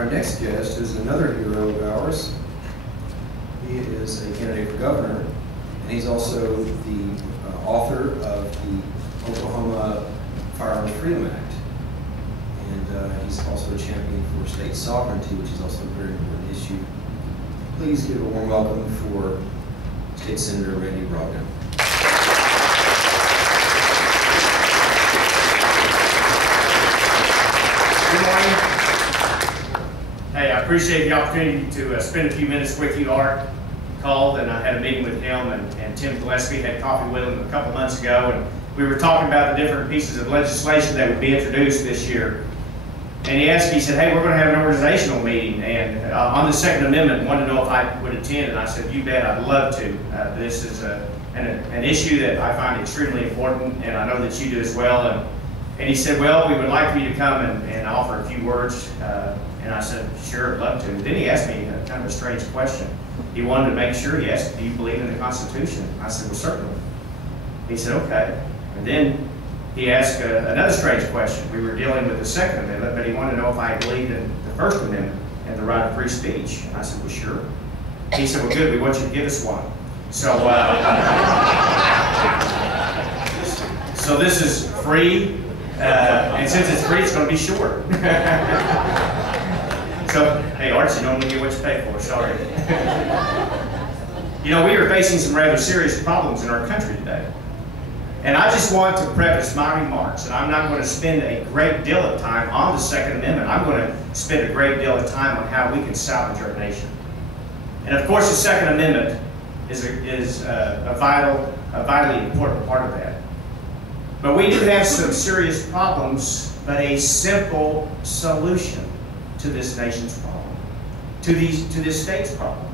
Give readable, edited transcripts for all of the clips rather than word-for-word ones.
Our next guest is another hero of ours. He is a candidate for governor, and he's also the author of the Oklahoma Firearms Freedom Act. And he's also a champion for state sovereignty, which is also a very important issue. Please give a warm welcome for State Senator Randy Brogdon. Good morning. Hey, I appreciate the opportunity to spend a few minutes with you. Art called and I had a meeting with him, and Tim Gillespie had coffee with him a couple months ago, and we were talking about the different pieces of legislation that would be introduced this year. And he asked me, he said, hey, we're going to have an organizational meeting and on the Second Amendment, wanted to know if I would attend, and I said, you bet, I'd love to. This is an issue that I find extremely important, and I know that you do as well. And he said, well, we would like for you to come and offer a few words. And I said, sure, I'd love to. Then he asked me kind of a strange question. He wanted to make sure, he asked, do you believe in the Constitution? I said, well, certainly. He said, okay. And then he asked another strange question. We were dealing with the Second Amendment, but he wanted to know if I believed in the First Amendment and the right of free speech. And I said, well, sure. He said, well, good, we want you to give us one. So, so this is free, and since it's free, it's going to be short. So, hey, Archie, you don't get what you pay for, sorry. You know, we are facing some rather serious problems in our country today. And I just want to preface my remarks, and I'm not going to spend a great deal of time on the Second Amendment. I'm going to spend a great deal of time on how we can salvage our nation. And of course, the Second Amendment is a vitally important part of that. But we do have some serious problems, but a simple solution to this nation's problem, to this state's problem.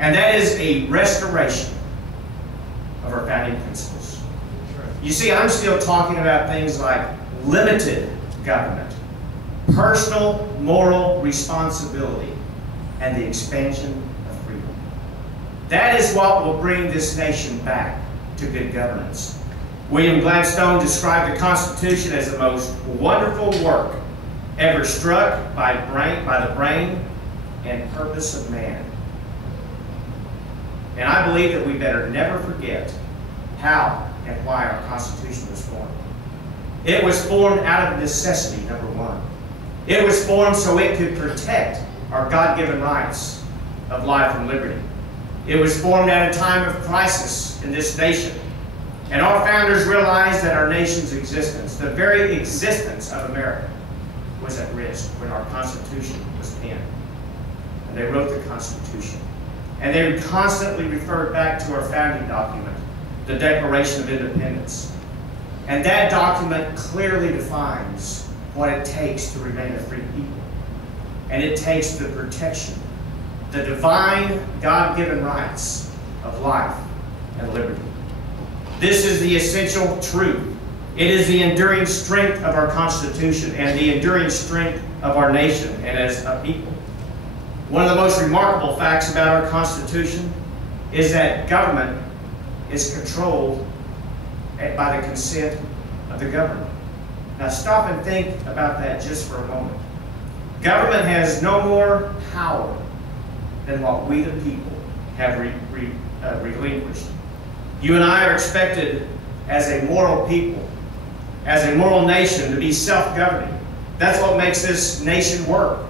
And that is a restoration of our founding principles. You see, I'm still talking about things like limited government, personal moral responsibility, and the expansion of freedom. That is what will bring this nation back to good governance. William Gladstone described the Constitution as the most wonderful work ever struck by the brain and purpose of man. And I believe that we better never forget how and why our Constitution was formed. It was formed out of necessity, number one. It was formed so it could protect our God-given rights of life and liberty. It was formed at a time of crisis in this nation. And our founders realized that our nation's existence, the very existence of America, was at risk when our Constitution was penned. And they wrote the Constitution. And they constantly referred back to our founding document, the Declaration of Independence. And that document clearly defines what it takes to remain a free people. And it takes the protection, the divine God-given rights of life and liberty. This is the essential truth. It is the enduring strength of our Constitution and the enduring strength of our nation and as a people. One of the most remarkable facts about our Constitution is that government is controlled by the consent of the government. Now stop and think about that just for a moment. Government has no more power than what we the people have relinquished. You and I are expected as a moral people, as a moral nation, to be self-governing. That's what makes this nation work.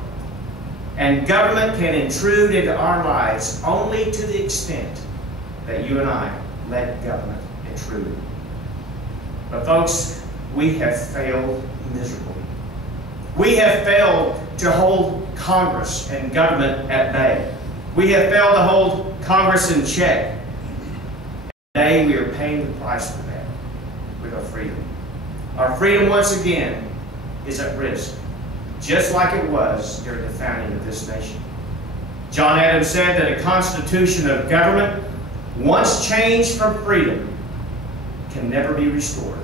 And government can intrude into our lives only to the extent that you and I let government intrude. But folks, we have failed miserably. We have failed to hold Congress and government at bay. We have failed to hold Congress in check. Today we are paying the price for that with our freedom. Our freedom, once again, is at risk, just like it was during the founding of this nation. John Adams said that a constitution of government, once changed from freedom, can never be restored.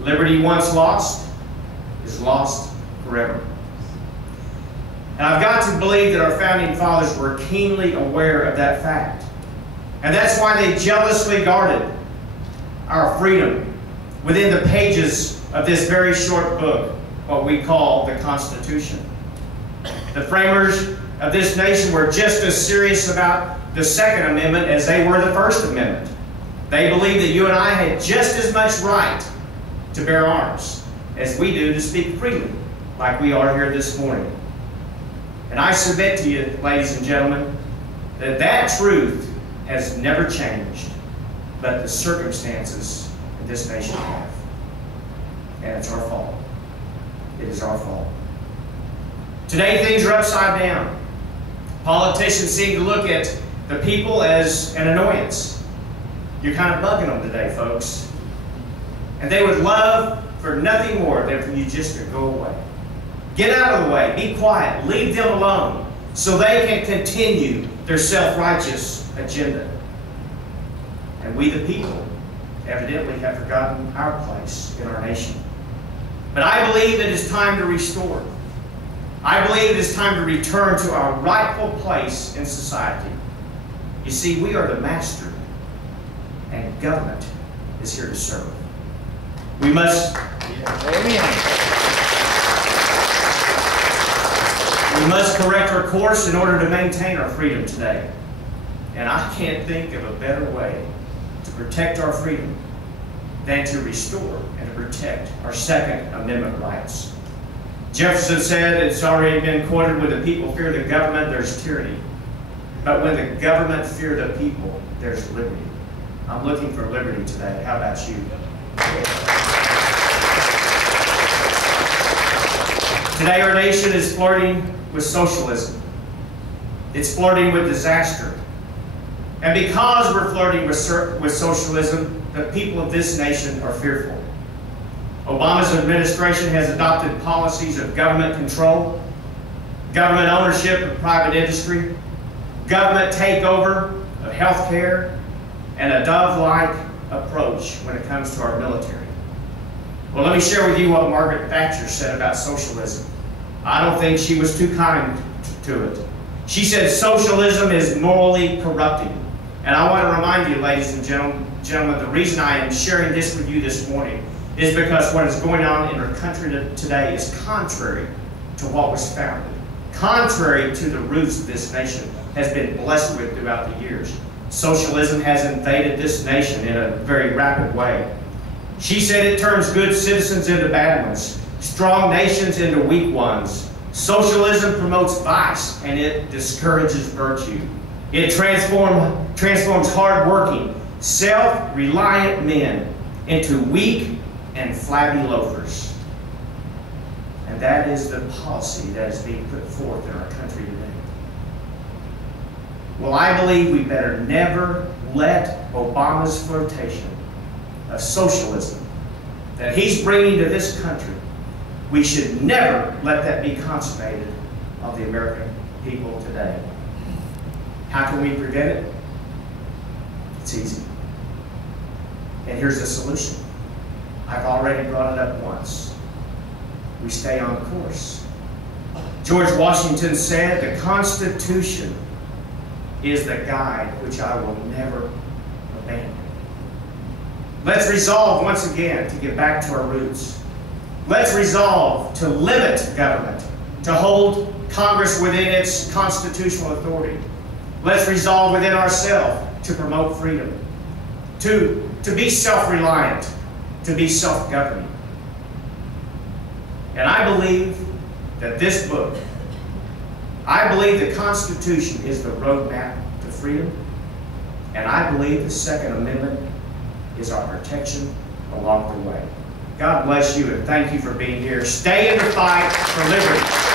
Liberty once lost is lost forever. And I've got to believe that our founding fathers were keenly aware of that fact. And that's why they jealously guarded our freedom within the pages of this very short book, what we call the Constitution. The framers of this nation were just as serious about the Second Amendment as they were the First Amendment. They believed that you and I had just as much right to bear arms as we do to speak freely, like we are here this morning. And I submit to you, ladies and gentlemen, that that truth has never changed, but the circumstances in this nation have. And it's our fault. It is our fault. Today things are upside down. Politicians seem to look at the people as an annoyance. You're kind of bugging them today, folks. And they would love for nothing more than for you just to go away. Get out of the way. Be quiet. Leave them alone so they can continue their self-righteous agenda. And we, the people, evidently have forgotten our place in our nation. But I believe it is time to restore. I believe it is time to return to our rightful place in society. You see, we are the master, and government is here to serve. We must... We must correct our course in order to maintain our freedom today. And I can't think of a better way to protect our freedom than to restore and to protect our Second Amendment rights. Jefferson said, it's already been quoted, when the people fear the government, there's tyranny. But when the government fear the people, there's liberty. I'm looking for liberty today. How about you? Today our nation is flirting with socialism. It's flirting with disaster. And because we're flirting with socialism, the people of this nation are fearful. Obama's administration has adopted policies of government control, government ownership of private industry, government takeover of health care, and a dove-like approach when it comes to our military. Well, let me share with you what Margaret Thatcher said about socialism. I don't think she was too kind to it. She said socialism is morally corrupting. And I want to remind you, ladies and gentlemen, the reason I am sharing this with you this morning is because what is going on in our country today is contrary to what was founded, contrary to the roots of this nation has been blessed with throughout the years. Socialism has invaded this nation in a very rapid way. She said it turns good citizens into bad ones, strong nations into weak ones. Socialism promotes vice and it discourages virtue. It transforms hard-working, self-reliant men into weak and flabby loafers. And that is the policy that is being put forth in our country today. Well, I believe we better never let Obama's flirtation of socialism that he's bringing to this country, we should never let that be consummated of the American people today. How can we prevent it? It's easy. And here's the solution. I've already brought it up once. We stay on course. George Washington said, the Constitution is the guide which I will never abandon. Let's resolve once again to get back to our roots. Let's resolve to limit government, to hold Congress within its constitutional authority. Let's resolve within ourselves to promote freedom, to be self-reliant, to be self-governing. And I believe that this book, I believe the Constitution is the roadmap to freedom, and I believe the Second Amendment is our protection along the way. God bless you and thank you for being here. Stay in the fight for liberty.